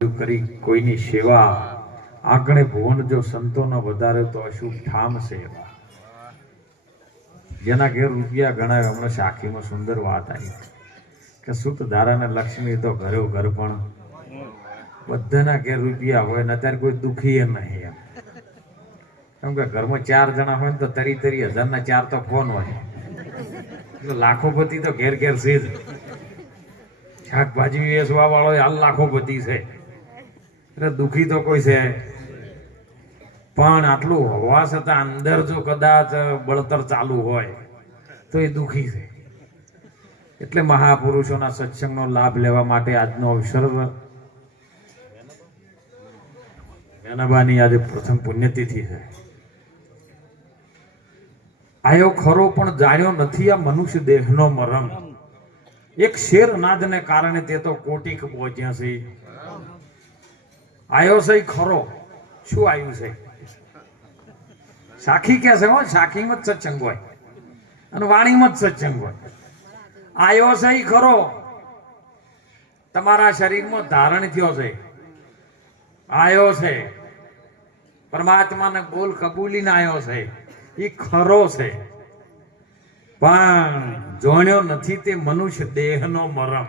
કરી કોઈની સેવા આંગણે ભુવન જો સંતોનો વધારે તો અશુભ ઠામ સેવા. જેના ઘેર રૂપિયા ગણાય. હમણાં સાખીમાં સુંદર વાત આવી કે સુત ધારાને લક્ષ્મી તો ઘરે ઘર પણ બધાના ઘેર રૂપિયા હોય ને અત્યારે કોઈ દુખી નહીં એમ. કેમ કે ઘરમાં 4 જણા હોય ને તો 30,000ના 4 તો ફોન હોય. લાખોપતિ તો ઘેર ઘેર છે જ. શાકભાજી વેચવા વાળો હાલ લાખોપતિ છે. એટલે દુખી તો કોઈ છે પણ આટલું હોવા છતાં અંદર જો કદાચ બળતર ચાલુ હોય તો એ દુખી છે. એટલે મહાપુરુષોના સત્સંગનો લાભ લેવા માટે આજનો અવસર મેનાબાની આજે પ્રથમ પુણ્યતિથિ છે. આયો ખરો પણ જાણ્યો નથી આ મનુષ્ય દેહનો મરમ. એક શેર નાદને કારણે તે તો કોટીક પહોંચ્યા છે. આયો છે ખરો. શું આવ્યું છે? સાખી કે છે હો, સાખીમાં જ સત્સંગ હોય અને વાણીમાં જ સત્સંગ હોય. આયો છે ખરો. તમારા શરીરમાં ધારણ થયો છે. આયો છે પરમાત્માને બોલ કબૂલીને આયો છે. એ ખરો છે પણ જોણ્યો નથી તે મનુષ્ય દેહનો મરમ.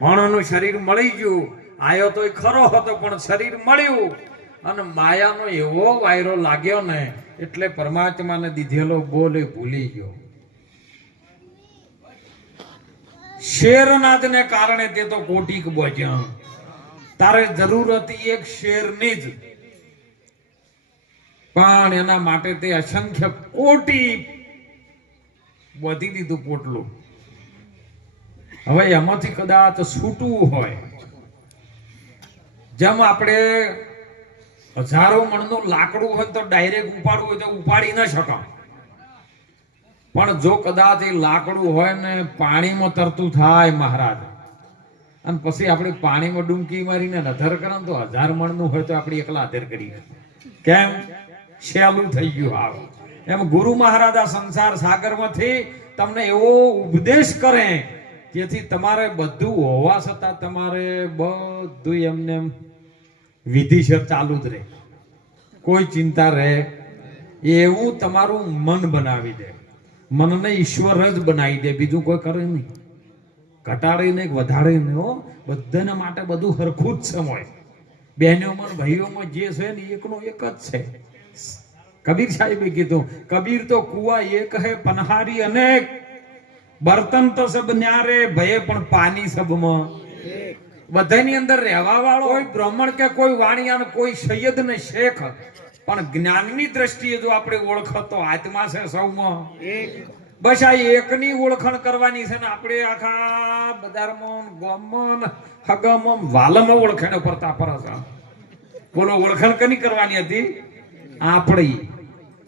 માણસનું શરીર મળી ગયું. આયો તો ખરો હતો પણ શરીર મળ્યું અને માયાનો એવો વાયરો લાગ્યો ને એટલે પરમાત્માને દીધેલો બોલ એ ભૂલી ગયો. શેરનાદને કારણે તે તો કોટીક બોજ્યા. તારે જરૂર હતી એક શેરની જ પણ એના માટે તે અસંખ્ય કોટી વધી દીધું પોટલું. હવે એમાંથી કદાચ છૂટવું હોય, જેમ આપણે હજારો મણનું લાકડું હોય તો ડાયરેક્ટ ઉપાડવું હોય તો ઉપાડી ન શકો. પણ જો કદાચ એ લાકડું હોય ને પાણીમાં તરતું થાય મહારાજ અને પછી આપણે પાણીમાં ડૂબકી મારીને અધર કરે તો 1000 મણનું હોય તો આપણે એકલા અધર કરીએ. કેમ? સહેલું થઈ ગયું. આવ એમ ગુરુ મહારાજ આ સંસાર સાગરમાંથી તમને એવો ઉપદેશ કરે જેથી તમારે બધું હોવા છતાં તમારે બધું એમને વિધિસર ચાલુ જ રહે. કોઈ ચિંતા રહે એવું તમારું મન બનાવી દે. મનને ઈશ્વર જ બનાવી દે. બીજું કોઈ કરે નહીં. ઘટાડે નહીં વધારે નહીં. હો બધાના માટે બધું હરખું જ સમય. બહેનોમાં ભાઈઓમાં જે છે ને એકનો એક જ છે. કબીર સાહેબે કીધું કબીર તો કુવા એક હે પનહારી અનેક. બર્તન તો સબ ન્યારે ભયે પણ પાણી સબમાં. બધાની અંદર રહેવા વાળો કોઈ બ્રાહ્મણ કે કોઈ વાણિયા કોઈ સૈયદ ને શેખ પણ જ્ઞાનની દ્રષ્ટિએ જો આપણે ઓળખતો આત્મા છે સૌમાં બસ આ એકની ઓળખાણ કરવાની છે ને આપણે આખા બજારમાં ગામમાં હગામાં વાલમાં ઓળખાણ કરતા ફરસ. બોલો ઓળખાણ કની કરવાની હતી? આપણી.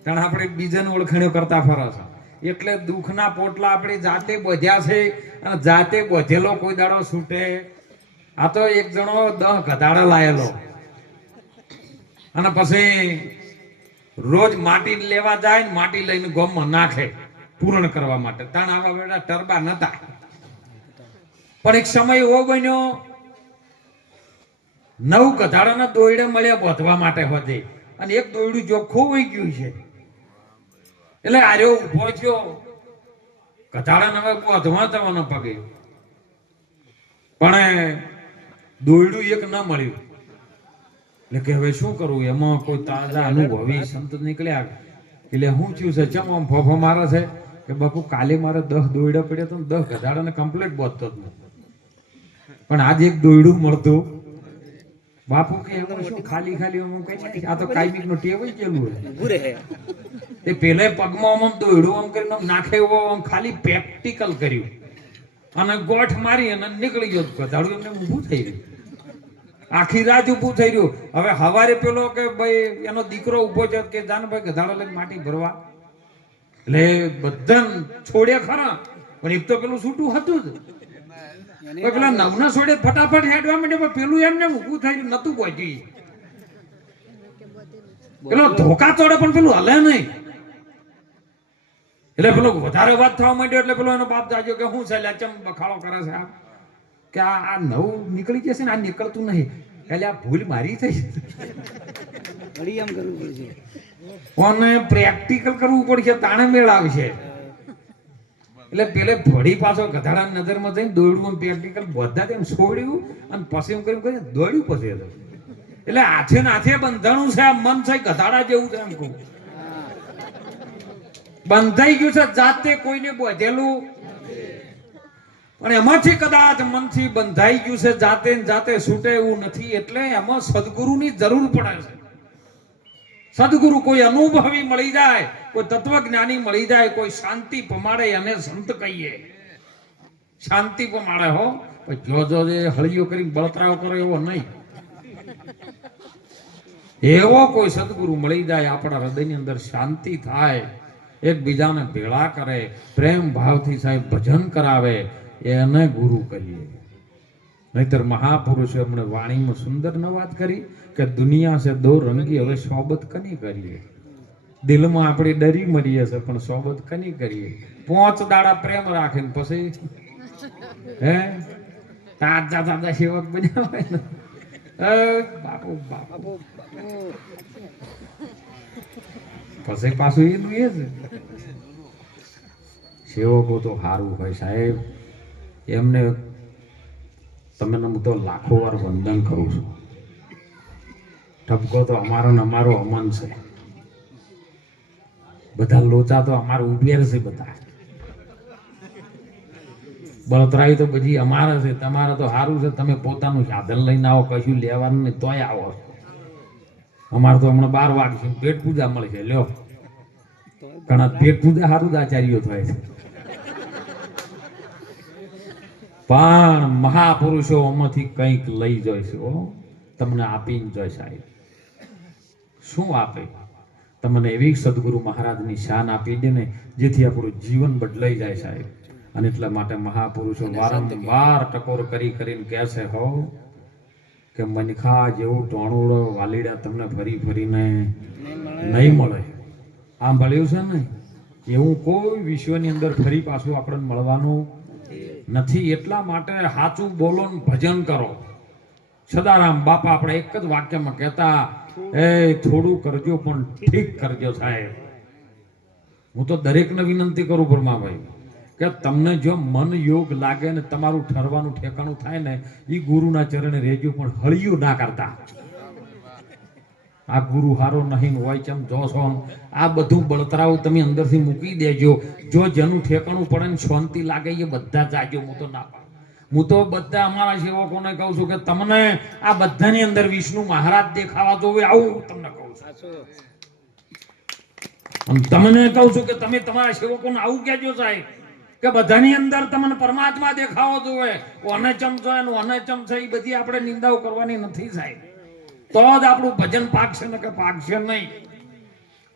કારણ આપણે બીજાને ઓળખાણ કરતા ફરસ. એટલે દુઃખના પોટલા આપણે જાતે બોધ્યા છે અને જાતે બોધેલો કોઈ દાડો છૂટે. આ તો એક જણો 10 ગધાડા લાયેલો અને પછી રોજ માટી લેવા જાય ને માટી લઈને ગોમમાં નાખે પૂરણ કરવા માટે. તાણ આવા બેડા ટરબા નતા. પણ એક સમય એવો બન્યો 9 ગધાડાના દોયડા મળ્યા બોધવા માટે હોતે અને એક દોયડું ચોખ્ખું વહી ગયું છે. એટલે આર્યો ઉભો થયો. ગધાડાને હવે બોધવા થવાનો પગે પણ દોયડું એક ન મળ્યું. એટલે કે હવે શું કરવું? એમાં કોઈ તાજા અનુભવી સંત નીકળ્યા. એટલે શું થયું છે? ચમ આમ ફોફો મારે છે કે બાપુ કાલે મારે 10 દોયડા પડ્યા તો 10 ગધાડાને કમ્પ્લીટ બોધતો જ નહીં. પણ આજે એક દોયડું મળતું. બાપુ કે એમાં શું ખાલી કઈ આ તો કાયમિક નો ટેવ જ ગયેલું છે. તે પેલે પગમાં આમ દોયડું આમ કરીને નાખે એવો આમ ખાલી પ્રેક્ટિકલ કર્યું અને ગોઠ મારી અને નીકળી ગયો. ગધાડું એમને ઊભું થઈ ગયું. આખી રાત ઊભું થઈ રહ્યું. હવે હવારે પેલો કે ભાઈ એનો દીકરો ઊભો છે કે જાન ભાઈ ગધાડો લઈને માટી ભરવા. એટલે બધા છોડ્યા ખરા પણ એક તો પેલું છૂટું હતું જ. પેલા નવના છોડે ફટાફટ હેડવા માંડે પણ પેલું એમને ઊભું થઈ રહ્યું નતું પહોંચ્યું. પેલો ધોકા તોડે પણ પેલું હલે નહીં. એટલે પેલો વધારે વાત થવા માંડ્યો એટલે પેલો એનો બાપ જાગ્યો કે હું છે ચમ બખાડો કરે છે કે આ નવું નીકળી જશે ને આ નીકળતું નહીં. એટલે આ ભૂલ મારી થઈ વળી આમ કરવું પડશે. અને પ્રેક્ટિકલ કરવું પડશે તાણે મેળ આવશે. એટલે પેલે ફળી પાછો ગધાડા નજરમાં જઈને દોડ્યું પ્રેક્ટિકલ બધા તેમ છોડ્યું અને પછી એમ કરીને દોડ્યું પછી એટલે હાથે ને હાથે બંધાણું છે આ મન છે ગધાડા જેવું છે એમ કહું બંધાઈ ગયું છે જાતે કોઈને બોધેલું પણ એમાંથી કદાચ મનથી બંધાઈ ગયું છે જાતે ને જાતે છૂટે એવું નથી એટલે એમાં સદગુરુની જરૂર પડે છે. સદગુરુ કોઈ અનુભવી મળી જાય, કોઈ તત્વજ્ઞાની મળી જાય, કોઈ શાંતિ પમાડે અને સંત કહીએ શાંતિ પમાડે હો. જો જે હળીઓ કરી બળતરાવ કરે એવો નહીં. એવો કોઈ સદગુરુ મળી જાય આપણા હૃદયની અંદર શાંતિ થાય, એકબીજાને ભેળા કરે, પ્રેમ ભાવથી સાહેબ ભજન કરાવે, એને ગુરુ કહીએ. નહીતર મહાપુરુષે હમણાં વાણીમાં સુંદર ન વાત કરી કે દુનિયા છે દો રંગી, હવે સોબત કની કરીએ. દિલમાં આપણે ડરી મરીએ છે પણ સોબત કની કરીએ. 5 દાડા પ્રેમ રાખીને પછી હે તાજા તાજા સેવક બનાવે ને બાપુ બાપુ પછી પાછું એનું એ છે. સેવકો તો સારું હોય સાહેબ, એમને તમને હું તો લાખો વાર વંદન કરું છું. ઠપકો તો અમારો ને અમારો અમન છે, બધા લોચા તો અમારો ઉભેર છે, બધા બળતરાઈ તો બધી અમારે છે. તમારે તો સારું છે, તમે પોતાનું સાધન લઈને આવો, કશું લેવાનું નહીં તોય આવો. અમારે તો હમણાં 12 વાગશે પેટ પૂજા મળે છે. લ્યો ઘણા પેટ પૂજા સારું જ આચાર્યો થાય છે. પણ મહાપુરુષો આમાંથી કંઈક લઈ જાય છે, તમને આપીને જાય સાહેબ. શું આપે? તમને એવી સદગુરુ મહારાજની શાન આપી દે ને જેથી આપણું જીવન બદલાઈ જાય સાહેબ. અને એટલા માટે મહાપુરુષો વારંવાર ટકોર કરી કરીને કહે છે હો કે મનખા જેવું ટોણુડો વાલીડા તમને ફરી ફરીને નહીં મળે. આ મળ્યું છે ને એવું કોઈ વિશ્વની અંદર ફરી પાછું આપણને મળવાનું નથી. એટલા માટે સાચું બોલો ને ભજન કરો. સદારામ બાપા આપણે એક જ વાક્યમાં કહેતા, એ થોડું કરજો પણ ઠીક કરજો સાહેબ. હું તો દરેકને વિનંતી કરું બ્રહ્માભાઈ કે તમને જો મન યોગ લાગે ને તમારું ઠરવાનું ઠેકાણું થાય ને એ ગુરુના ચરણે રહેજો, પણ હળિયું ના કરતા. આ ગુરુ હારો નહીં હોય ચમ જોશો, આ બધું બળતરાવ તમે અંદરથી મૂકી દેજો. જો જેનું ઠેકાણું પડે ને શાંતિ લાગે એ બધા જાજો. હું તો ના પાડું. હું તો બધા અમારા સેવકોને કહું છું કે તમને આ બધાની અંદર વિષ્ણુ મહારાજ દેખાવા જોવે, આવું હું તમને કહું છું. અને તમને કહું છું કે તમે તમારા સેવકોને આવું કહેજો સાહેબ કે બધાની અંદર તમને પરમાત્મા દેખાવો જોવે. ઓને ચમચો એનું ઓને ચમચો એ બધી આપણે નિંદાઓ કરવાની નથી સાહેબ. તો જ આપણું ભજન પાકશે ને કે પાકશે નહીં.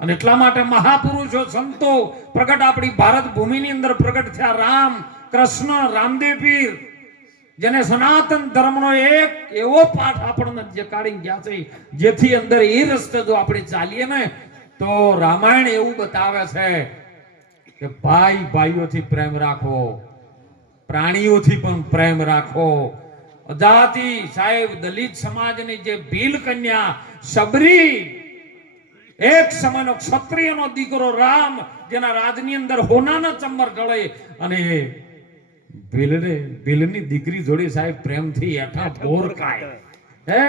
અને એટલા માટે મહાપુરુષો સંતો પ્રગટ આપણી ભારત ભૂમિની અંદર પ્રગટ થયા. રામ કૃષ્ણ રામદેવ પીર, જેને સનાતન ધર્મનો એક એવો પાઠ આપણને જે કાઢી ગયા છે જેથી અંદર એ રસ્તે જો આપણે ચાલીએ ને તો રામાયણ એવું બતાવે છે કે ભાઈ ભાઈઓથી પ્રેમ રાખો, પ્રાણીઓથી પણ પ્રેમ રાખો. અજાતિ સાહેબ દલિત સમાજની જે ભીલ કન્યા સબરી, એક સમયનો ક્ષત્રિયનો દીકરો રામ, જેના રાજની અંદર હોનાના ચંબર ગળે, અને ભીલની દીકરી જોડે સાહેબ પ્રેમથી એઠા બોર કાય હે,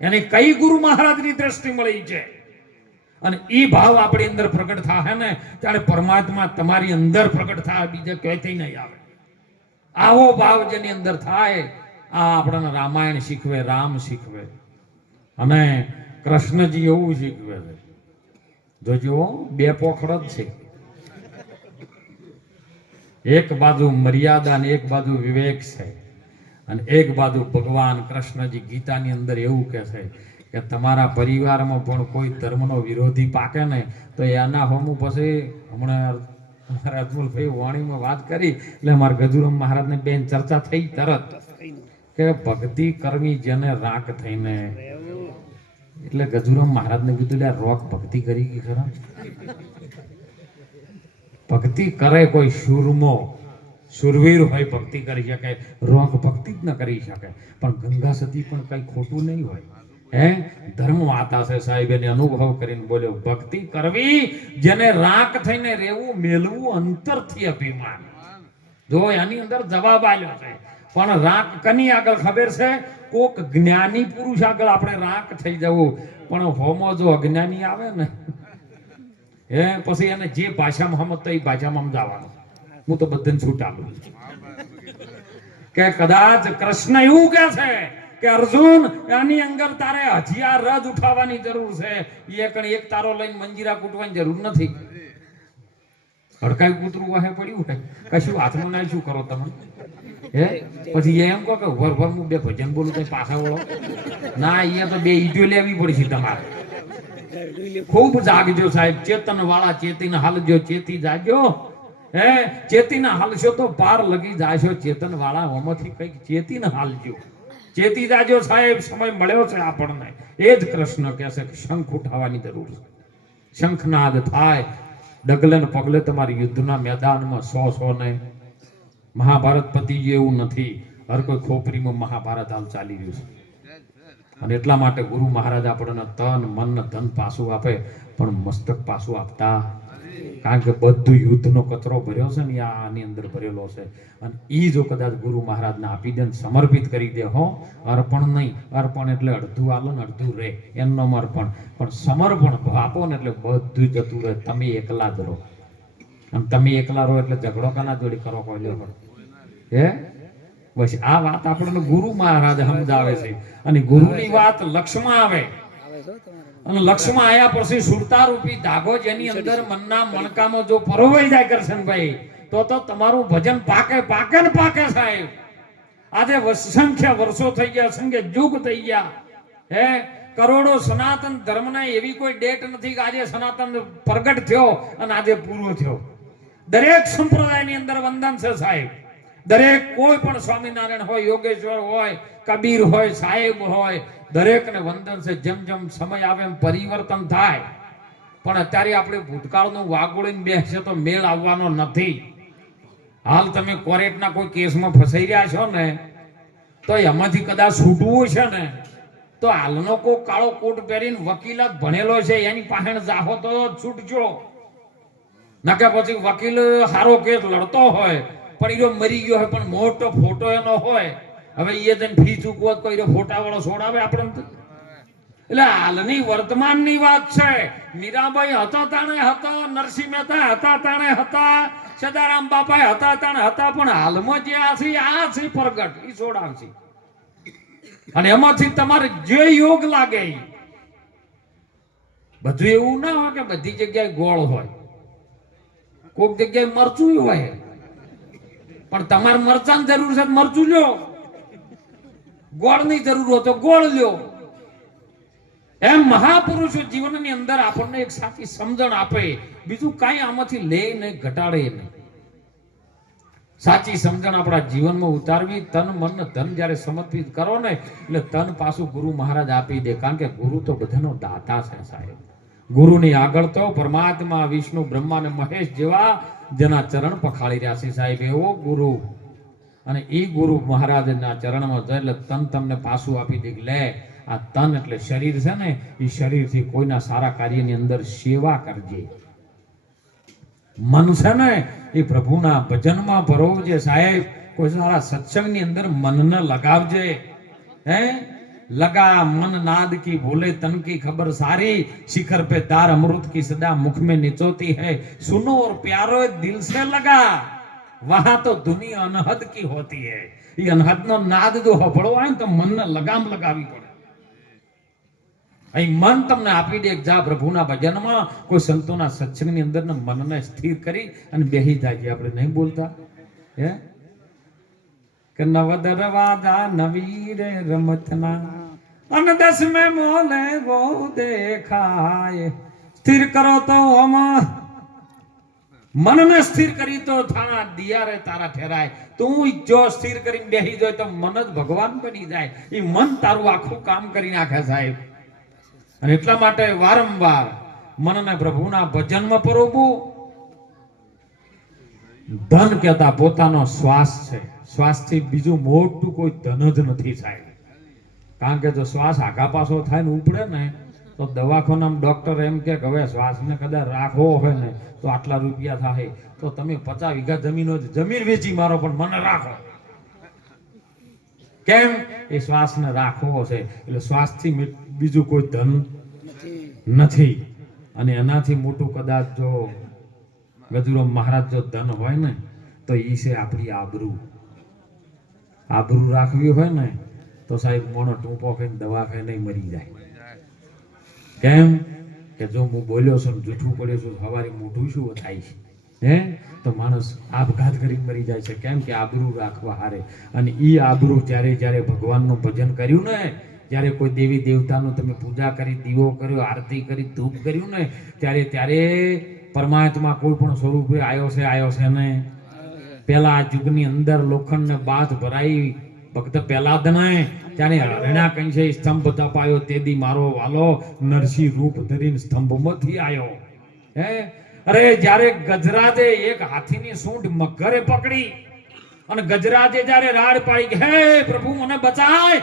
એને કઈ ગુરુ મહારાજની દ્રષ્ટિ મળી છે. અને એ ભાવ આપણી અંદર પ્રગટ થાય ને ત્યારે પરમાત્મા તમારી અંદર પ્રગટ થાય, બીજે ક્યાંથી નહીં આવે. આવો ભાવ જેની અંદર થાય આ આપણને રામાયણ શીખવે, રામ શીખવે અને કૃષ્ણજી એવું શીખવે છે. જોજો 2 પોખડ જ છે, એક બાજુ મર્યાદા અને એક બાજુ વિવેક છે. અને એક બાજુ ભગવાન કૃષ્ણજી ગીતાની અંદર એવું કહે છે કે તમારા પરિવારમાં પણ કોઈ ધર્મનો વિરોધી પાકે ને તો એના હોમું પછી હમણાં અમારા અજમલભાઈ વાણીમાં વાત કરી એટલે અમારા ગજુરામ મહારાજને બેન ચર્ચા થઈ તરત કે ભક્તિ કરવી જેને રાખ થઈને. એટલે ગજુરામ મહારાજને કીધું રોક ભક્તિ કરી ગઈ ખરા. ભક્તિ કરે કોઈ શૂરમો સુરવીર હોય ભક્તિ કરી શકે, રોગ ભક્તિ જ ન કરી શકે, પણ ગંગા સતી પણ કઈ ખોટું નહીં હોય. હે ધર્મ વાતા છે સાહેબ, એને અનુભવ કરીને બોલ્યો, ભક્તિ કરવી જેને રાખ થઈને રહેવું, મેલવું અંતરથી અભિમાન. જો એની અંદર જવાબ આલ્યો છે, પણ રાખ કની આગળ ખબર છે? કોક જ્ઞાની પુરુષ આગળ આપણે રાખ થઈ જવું, પણ હોમો જો અજ્ઞાની આવે ને હે પછી એને જે ભાષામાં સમજતો એ ભાષામાં સમજાવવાનું. હું તો બધાને છૂટાલું કે કદાચ કૃષ્ણ એવું કે છે કે અર્જુન આની અંદર તારે હજી આ રજ ઉઠાવવાની જરૂર છે, એક તારો લઈને મંજીરા કૂટવાની જરૂર નથી. હડકાઈ કૂતરું વાહે પડ્યું હોય કશું હાથમાં ના શું કરો તમે? હે પછી એમ કહો કે વર હું બે ભજન બોલું કઈ પાછા વળો ના, અહીંયા તો બે ઈજો લેવી પડશે તમારે. ખૂબ જાગજો સાહેબ, ચેતન વાળા ચેતીને હાલજો, ચેતી જાગજો. હે ચેતીને હાલશો તો પાર લગી જાશો, ચેતન વાળા હોમાંથી કઈક ચેતીને હાલજો, ચેતી જાજો સાહેબ. સમય મળ્યો છે આપણને, એ જ કૃષ્ણ કહે છે કે શંખ ઉઠાવવાની જરૂર છે. શંખનાદ થાય, ડગલે ને પગલે તમારી યુદ્ધના મેદાનમાં 100 ને મહાભારત પતિ એવું નથી. હર કોઈ ખોપરીમાં મહાભારત હાલ ચાલી રહ્યું છે. અને એટલા માટે ગુરુ મહારાજ આપણને તન મન ધન પાછું આપે, પણ મસ્તક પાછું આપતા, કારણ કે બધું યુદ્ધનો કચરો ભર્યો છે ને આની અંદર ભરેલો છે. અને ઈ જો કદાચ ગુરુ મહારાજને આપી દે, સમર્પિત કરી દે, હો અર્પણ નહીં, અર્પણ એટલે અડધું આલો ને અડધું રહે, એમનો અર્પણ. પણ સમર્પણ આપો ને એટલે બધું જતું રહે, તમે એકલા જ રહો. અને તમે એકલા રહો એટલે ઝઘડો કના જોડી કરો કોઈ લ્યો હે? બસ આ વાત આપણને ગુરુ મહારાજ સમજાવે છે. અને ગુરુની વાત લક્ષમાં આવે, અને લક્ષમાં આયા પછી સુરતા રૂપી ધાગો જેની અંદર મનના મણકામાં જો પરોવાઈ જાય કરશનભાઈ, તો તમારું ભજન પાકે પાકે ને પાકે સાહેબ. આજે સંખ્યા વર્ષો થઈ ગયા, સંખ્યા યુગ થઈ ગયા. હે કરોડો સનાતન ધર્મના એવી કોઈ ડેટ નથી કે આજે સનાતન પ્રગટ થયો અને આજે પૂરો થયો. દરેક સંપ્રદાયની અંદર વંદન છે સાહેબ. દરેક કોઈ પણ સ્વામિનારાયણ હોય, યોગેશ્વર હોય, કબીર હોય, સાહેબ હોય, દરેકને વંદન છે. જેમ જેમ સમય આવે એમ પરિવર્તન થાય, પણ અત્યારે આપણે ભૂતકાળનું વાગોળીને બેસે તો મેળ આવવાનો નથી. હાલ તમે કોર્ટના કોઈ કેસમાં ફસાઈ રહ્યા છો ને, તો એમાંથી કદાચ છૂટવું છે ને, તો હાલનો કોઈ કાળો કોટ પહેરીને વકીલાત ભણેલો છે એની પાસે જાહો તો છૂટજો. નકે પછી વકીલ સારો કેસ લડતો હોય પણ એ મરી ગયો હોય, પણ મોટો ફોટો એનો હોય, હવે એ જઈને ફી ચૂકવો કોઈ ફોટા વાળો છોડાવે આપણે? એટલે હાલની વર્તમાનની વાત છે. મીરાબાઈ હતા તાણે હતા, નરસિંહ મહેતા હતા તાણે હતા, સદારામ બાપા હતા તાણે હતા, પણ હાલમાં જે આ છે પ્રગટ એ છોડાવશે. અને એમાંથી તમારે જે યોગ લાગે, બધું એવું ના હોય કે બધી જગ્યાએ ગોળ હોય, કોઈક જગ્યાએ મરચું હોય, પણ તમારે મરચાની જરૂર છે મરચું લ્યો, ગોળની જરૂર હોય તો ગોળ લ્યો. એમ મહાપુરુષો જીવનની અંદર આપણને એક સાચી સમજણ આપે, બીજું કાંઈ આમાંથી લે નહીં, ઘટાડે નહીં. સાચી સમજણ આપણા જીવનમાં ઉતારવી, તન મન ધન જ્યારે સમર્પિત કરો ને, એટલે તન પાછું ગુરુ મહારાજ આપી દે. કારણ કે ગુરુ તો બધાનો દાતા છે સાહેબ. ગુરુની આગળ તો પરમાત્મા, વિષ્ણુ, બ્રહ્મા અને મહેશ જેવા જેના ચરણ પખાળી રહ્યા છે સાહેબ, એવો ગુરુ. અને એ ગુરુ મહારાજના ચરણમાં જાય એટલે તન તમને પાછું આપી દે. લે આ તન એટલે શરીર છે ને, એ શરીરથી કોઈના સારા કાર્યની અંદર સેવા કરજે. મન છે ને એ પ્રભુના ભજનમાં પરોવજે સાહેબ. કોઈ સારા સત્સંગની અંદર મનને લગાવજે. હે लगा मन नाद की बोले तन की खबर सारी, शिखर पे दार अमृत की सदा मुख में निचोती है, सुनो और प्यारो दिल से लगा, वहां तो दुनिया अनहद की होती है. ये अनहद नो नाद जो હબળો હોય ને તો મનને લગામ લગાવી પડે. અહીં મન તમને આપી દે, જા પ્રભુના ભજનમાં, કોઈ સંતોના સત્સંગની અંદર ને મનને સ્થિર કરી અને બેહી જાય. આપણે નહીં બોલતા હે કે નવ દરવાજા નવી રે રમતના અને 10 में मोले वो देखाए. સ્થિર કરો તો આમાં મનને સ્થિર કરી તો થાણા દિયા રે તારા ઠેરાય. તું જો સ્થિર કરીને બેહી જાય તો મન જ ભગવાન બની જાય. એ મન તારું આખું કામ કરી નાખે સાહેબ. અને એટલા માટે વારંવાર મનને પ્રભુના ભજનમાં પરોવવું, ધન કહેતા પોતાનો શ્વાસ છે. શ્વાસથી બીજું મોટું કોઈ ધન જ નથી સાહેબ. કારણ કે જો શ્વાસ આગા પાછો થાય ને ઉપડે ને તો દવાખાનામાં ડોક્ટર એમ કે હવે શ્વાસને કદાચ રાખવો હોય ને તો આટલા રૂપિયા થાય. તો તમે 50 વીઘા જમીન વેચી મારો પણ મને રાખો. કેમ? એ શ્વાસને રાખવો છે. એટલે શ્વાસથી બીજું કોઈ ધન નથી. અને એનાથી મોટું કદાચ જો ગજુરામ મહારાજ જો ધન હોય ને તો ઈ છે આપણી આબરૂ. આબરૂ રાખવી હોય ને તો સાહેબ મોણો ટૂંપો ખાઈને દવા ખાઈને મરી જાય. કેમ કે જો હું બોલ્યો છું જૂઠું પડ્યો છું સવારે મોઢું શું થાય છે હે તો માણસ આપઘાત કરીને મરી જાય છે. કેમ કે આબરૂ રાખવા હારે. અને ઈ આબરૂ જ્યારે ભગવાનનું ભજન કર્યું ને, જ્યારે કોઈ દેવી દેવતાનું તમે પૂજા કરી, દીવો કર્યો, આરતી કરી, ધૂપ કર્યું ને ત્યારે પરમાત્મા કોઈ પણ સ્વરૂપે આવ્યો છે ને. પેલા આ યુગની અંદર લોખંડને બાથ ભરાઈ ભક્ત પહેલા દને ત્યારે હરણા કઈ છે સ્તંભ તપાયો તેદી મારો વાલો નરસિંહ રૂપ ધરીને સ્તંભમાંથી આવ્યો. હે અરે જ્યારે ગજરાજે એક હાથીની સૂંઢ મગરે પકડી અને ગજરાજે જ્યારે રાડ પાડી કે હે પ્રભુ મને બચાય,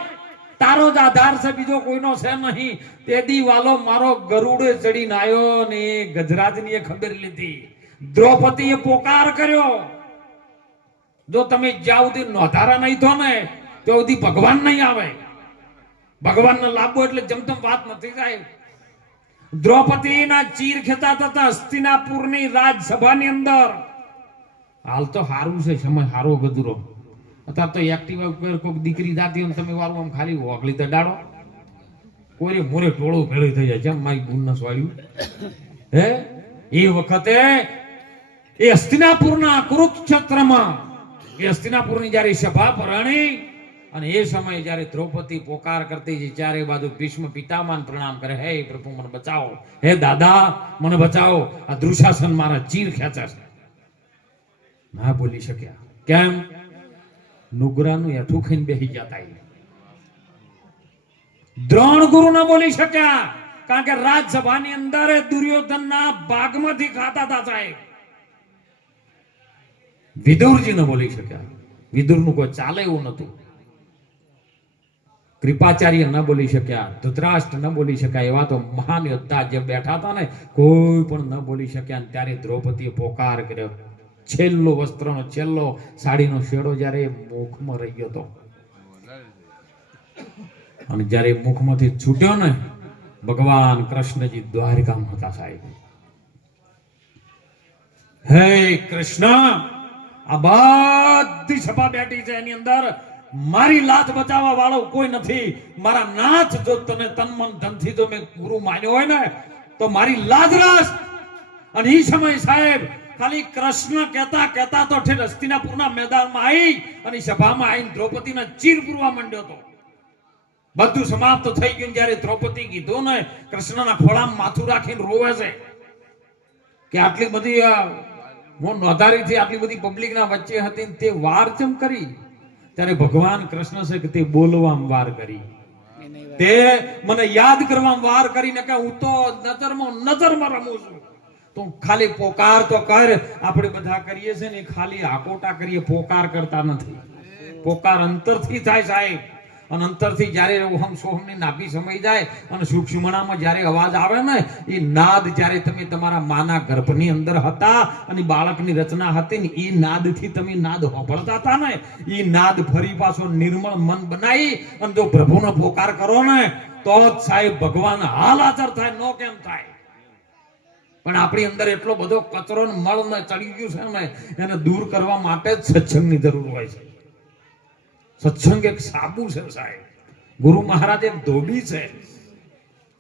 તારો જ આધાર છે, બીજો કોઈનો છે નહીં. તેદી વાલો મારો ગરુડે ચડીને આવ્યો ને ગજરાજની ખબર લીધી. દ્રૌપદીએ પોકાર કર્યો, જો તમે જ્યાં સુધી નોધારા નહીં થો ને ત્યાં સુધી ભગવાન નહીં આવે. ભગવાનનો લાભો એટલે જમતમ વાત નથી સાહેબ. દ્રૌપદીના ચીર ખેંચાતા હતા હસ્તિનાપુરની રાજસભાની અંદર. હાલ તો સારું છે, સમય સારો ગજરો. અત્યારે તો એક્ટિવા ઉપર કોઈક દીકરી જાતી હોય તમે વારું આમ ખાલી ઓગળી તો ડાળો, કોઈ મોરે ટોળું ભેળું થઈ જાય. જેમ મારી બુન ના સ્વાળ્યું હે એ વખતે એ હસ્તિનાપુરના કુરુક્ષેત્રમાં એ હસ્તિનાપુરની જ્યારે સભા ભરાણી અને એ સમયે જ્યારે દ્રૌપદી પોકાર કરતી છે, ચારે બાજુ ભીષ્મ પિતામહને પ્રણામ કરે, હે પ્રભુ મને બચાવો, હે દાદા મને બચાવો, આ દુશાસન મારા ચીર ખેંચે છે. ના બોલી શક્યા. કેમ? નુગરાનું હેઠું ખાઈને બેસી જતા. દ્રોણ ગુરુ ન બોલી શક્યા કારણ કે રાજસભાની અંદર દુર્યોધનના ભાગમાંથી ખાતા હતા સાહેબ. વિદુરજી ન બોલી શક્યા. વિદુરનું કોઈ ચાલે એવું નતું. કૃપાચાર્ય ન બોલી શક્યા. ધૃતરાષ્ટ્ર ન બોલી શક્યા. એવા તો મહાન યોદ્ધા જે બેઠા હતા ને કોઈ પણ ન બોલી શક્યા. ત્યારે દ્રૌપદીએ પોકાર કર્યો. છેલ્લો વસ્ત્રનો છેલ્લો સાડીનો શેડો જ્યારે મુખમાં રહી ગયો હતો અને જ્યારે મુખમાંથી છૂટ્યો ને ભગવાન કૃષ્ણજી દ્વારકામાં હતા સાહેબ. હે કૃષ્ણ, આ બધી સભા બેઠી છે એની અંદર મારી લાત બચાવવા વાળો કોઈ નથી. મારા નાથ જો તને તન મન ધનથી જો મેં ગુરુ માન્યો હોય ને તો મારી લાજ રાખ. અને એ સમય સાહેબ ખાલી કૃષ્ણ કહેતા કહેતા તો ઠેર હસ્તિનાપુરના મેદાનમાં આવી અને સભામાં આવીને દ્રૌપદીના ચીર પૂરવા માંડ્યો હતો. બધું સમાપ્ત થઈ ગયું. જ્યારે દ્રૌપદી કીધું ને કૃષ્ણના ખોળામાં માથું રાખીને રોવે છે કે આટલી બધી હું નોધારીથી આટલી બધી પબ્લિકના વચ્ચે હતી તે વાર ચમ કરી. ત્યારે ભગવાન કૃષ્ણ છે કે તે બોલવામાં વાર કરી, તે મને યાદ કરવામાં વાર કરીને કે હું તો નજરમાં રમું છું. તો ખાલી પોકાર તો કર. આપણે બધા કરીએ છે ને ખાલી આકોટા કરીએ, પોકાર કરતા નથી. પોકાર અંતરથી થાય સાહેબ. અને અંતરથી જ્યારે ઓહમ સોહમની નાભી સમય જાય અને સૂક્ષ્મણામાં જ્યારે અવાજ આવે ને એ નાદ, જ્યારે તમે તમારા માના ગર્ભની અંદર હતા અને બાળકની રચના હતી ને એ નાદથી તમે નાદ સાંભળતા હતા ને એ નાદ ફરી પાછો નિર્મળ મન બનાવી અને જો પ્રભુનો પોકાર કરો ને તો જ સાહેબ ભગવાન હાલ હાજર થાય. નો કેમ થાય? પણ આપણી અંદર એટલો બધો કચરો ને મળ ને ચડી ગયું છે ને એને દૂર કરવા માટે જ સત્સંગની જરૂર હોય છે. સત્સંગ એક સાબુ છે સાહેબ. ગુરુ મહારાજ એક ધોબી છે.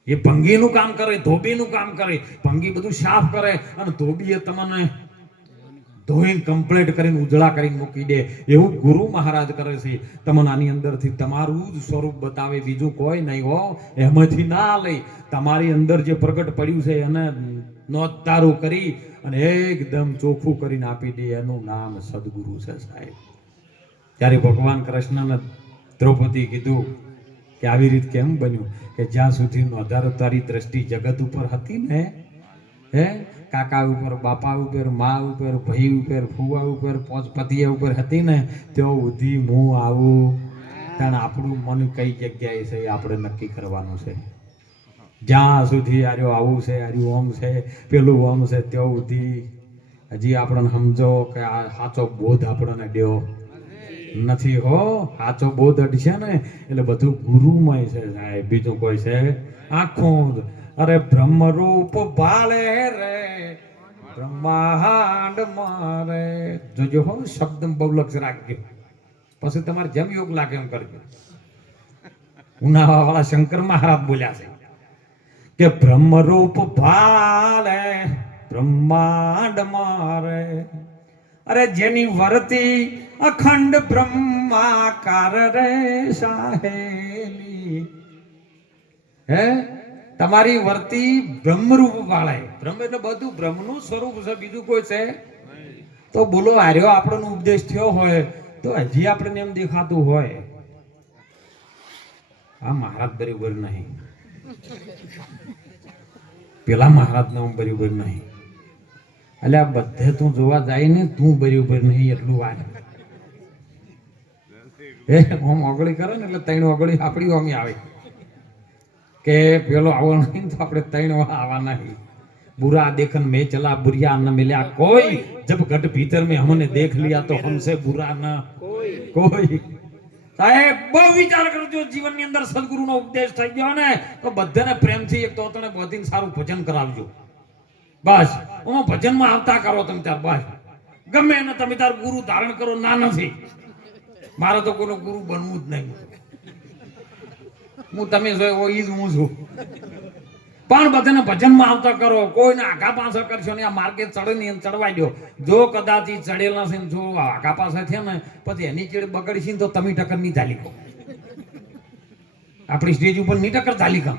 એ ભંગીનું કામ કરે, ધોબીનું કામ કરે. ભંગી બધું સાફ કરે અને ધોબી એ તમને ધોઈને કમ્પ્લીટ કરીને ઉજળા કરીને મૂકી દે. એવું ગુરુ મહારાજ કરે છે. તમને આની અંદરથી તમારું જ સ્વરૂપ બતાવે, બીજું કોઈ નહીં હો. એમાંથી ના લઈ તમારી અંદર જે પ્રગટ પડ્યું છે એને નોંધારું કરી અને એકદમ ચોખ્ખું કરીને આપી દે. એનું નામ સદગુરુ છે સાહેબ. ત્યારે ભગવાન કૃષ્ણને દ્રૌપદી કીધું કે આવી રીત કેમ બન્યું કે જ્યાં સુધી નોંધારો તારી દ્રષ્ટિ જગત ઉપર હતી ને હે કાકા ઉપર, બાપા ઉપર, મા ઉપર, ભાઈ ઉપર, ફુવા ઉપર, પોચ પતિયા ઉપર હતી ને ત્યાં સુધી હું આવું. કારણ આપણું મન કઈ જગ્યાએ છે એ આપણે નક્કી કરવાનું છે. જ્યાં સુધી આર્યો આવું છે, આર્યું ઓમ છે, પેલું ઓમ છે, ત્યાં સુધી હજી આપણને સમજો કે આ સાચો બોધ આપણને દ્યો નથી. હો સાચો બોધ અડશે ને એટલે બધું ગુરુમય છે સાહેબ, બીજું કોઈ છે આખું. અરે બ્રહ્મરૂપ ભાળે રે બ્રહ્માંડ મારે. જોજો હો શબ્દ બહુ લક્ષ રાખજો, પછી તમારે જેમ યોગ લાગે એમ કરજો. ઉનાળા વાળા શંકર મહારાજ બોલ્યા છે કે બ્રહ્મરૂપ ભાળે બ્રહ્માંડ મારે. અરે જેની વર્તી અખંડ બ્રહ્માકાર રે સાહેલી. હે તમારી વર્તી બ્રહ્મરૂપ વાળે. બ્રહ્મ એટલે બધું બ્રહ્મનું સ્વરૂપ છે, બીજું કોઈ છે તો બોલો. આર્યો આપણનો ઉપદેશ થયો હોય તો હજી આપણને એમ દેખાતું હોય આ મહારાજ બરાબર નહીં, પેલા મહારાજ ને બરાબર નહીં. એટલે આ બધે તું જોવા જાય ને તું બરાબર નહીં એટલું વાત. એ ઓમ ઓગળી કરે ને એટલે 3 ઓગળી આપણી ઓમી આવે કે પેલો આવો નહીં તો આપણે 3 આવા નહીં. बुरा देखन में चला बुरिया न मिला कोई, जब घट भीतर में हमने देख लिया तो हमसे बुरा न कोई. સાહેબ બહુ વિચાર કરજો. જીવનની અંદર સદગુરુનો ઉપદેશ થઈ ગયો ને તો બધાને પ્રેમથી એક તો તને બોધીને સારું ભજન કરાવજો. બસ હું ભજનમાં આવતા કરો તમે તાર. બસ ગમે એને તમે તાર ગુરુ ધારણ કરો. ના નથી મારે તો કોઈ ગુરુ બનવું જ નહીં. હું તમે જોયો ઈ જ હું છું. પણ બધાને ભજનમાં આવતા કરો. કોઈને આઘા પાછા કરશો ને. આ માર્ગે ચડે ને ચડવાઈ દો. જો કદાચ ચડેલા છે જો આઘા પાછા થયા ને પછી એની ચેડ બગડશે ને તો તમે ટક્કર નહીં ચાલી કહો. આપણી સ્ટેજ ઉપર ની ટક્કર ચાલી કહો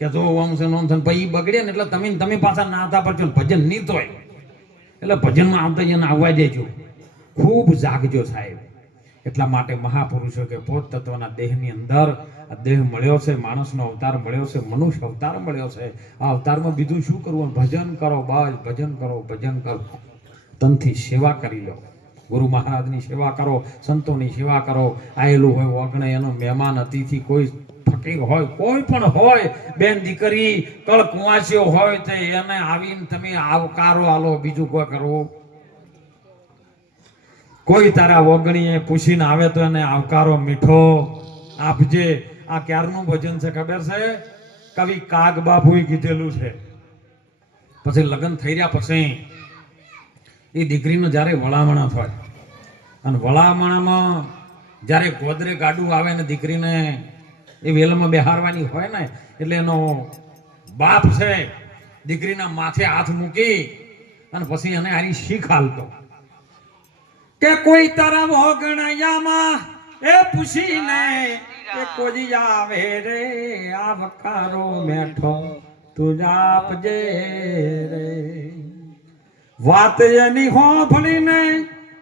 કે જો આમ છે નોમ છે પછી બગડે ને એટલે તમે પાછા ના આવતા પડશો. ભજન નહીં તોય એટલે ભજનમાં આવતા જઈને આવવા દેજો. ખૂબ જાગજો સાહેબ. એટલા માટે મહાપુરુષો કે પોત તત્વના દેહની અંદર આ દેહ મળ્યો છે, માણસનો અવતાર મળ્યો છે, મનુષ્ય અવતાર મળ્યો છે. આ અવતારમાં બીજું શું કરવું? ભજન કરો. બસ ભજન કરો, ભજન કરો. તનથી સેવા કરી લો. ગુરુ મહારાજની સેવા કરો, સંતોની સેવા કરો. આયેલું હોય ઓગણે એનો મહેમાન અતિથિ કોઈ ફકીર હોય, કોઈ પણ હોય, બેન દીકરી કળ કુંવાસીઓ હોય તો એને આવીને તમે આવકારો આલો. બીજું કોઈ કરવું? કોઈ તારા ઓગણીએ પૂછીને આવે તો એને આવકારો મીઠો આપજે. આ ક્યારનું ભજન છે ખબર છે? કવિ કાગ બાપુએ કીધેલું છે. પછી લગ્ન થઈ રહ્યા પછી એ દીકરીનો જ્યારે વળામણા થાય અને વળામણામાં જ્યારે ગોદરે ગાડું આવે ને દીકરીને એ વેલમાં બેહારવાની હોય ને એટલે એનો બાપ છે દીકરીના માથે હાથ મૂકી અને પછી એને આની શીખ હાલતો કે કોઈ તારા વગણયામાં એ પૂછીને કે કોઈ આવે રે આ વકારો મેઠો તું આપજે રે. વાત એની હોંભળીને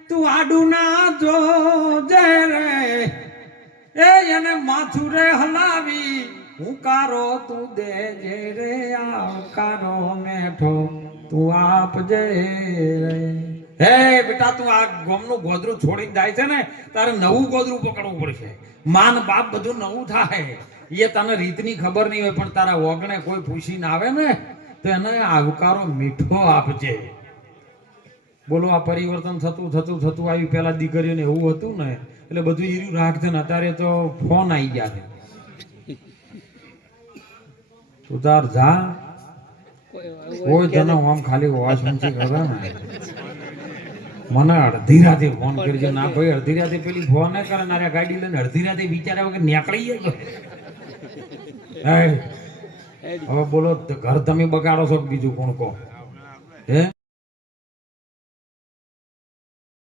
તું આડું ના જોજે રે. એને માથું રે હલાવી હુંકારો તું દેજે રે. આવકારો મેઠો તું આપજે રે. હે બેટા તું આ ગોમનું ગોદરું છોડીને જાય છે ને તારે નવું ગોદરું પકડવું પડશે. માન બાપ બધું નવું થાય. એ તને રીતની ખબર નહીં હોય પણ તારા ઓગણે કોઈ પૂછીને આવે ને તો એને આવકારો મીઠો આપજે. બોલો આ પરિવર્તન થતું થતું થતું આવી. પેલા દીકરીઓને એવું હતું ને એટલે બધું હીરું રાખશે ને અત્યારે તો ફોન આવી ગયા છે. તું તાર જા કોઈ તને આમ ખાલી વાસ ઊંચી કરે ને મને અડધી રાતે ફોન કરજો. ના ભાઈ અડધી રાતે પેલી ફોન કરે ને ગાડી લઈને અડધી રાતે વિચાર્યા વગર નીકળી જાય. હવે બોલો ઘર તમે બગાડો છો બીજું કોણ કહો? હે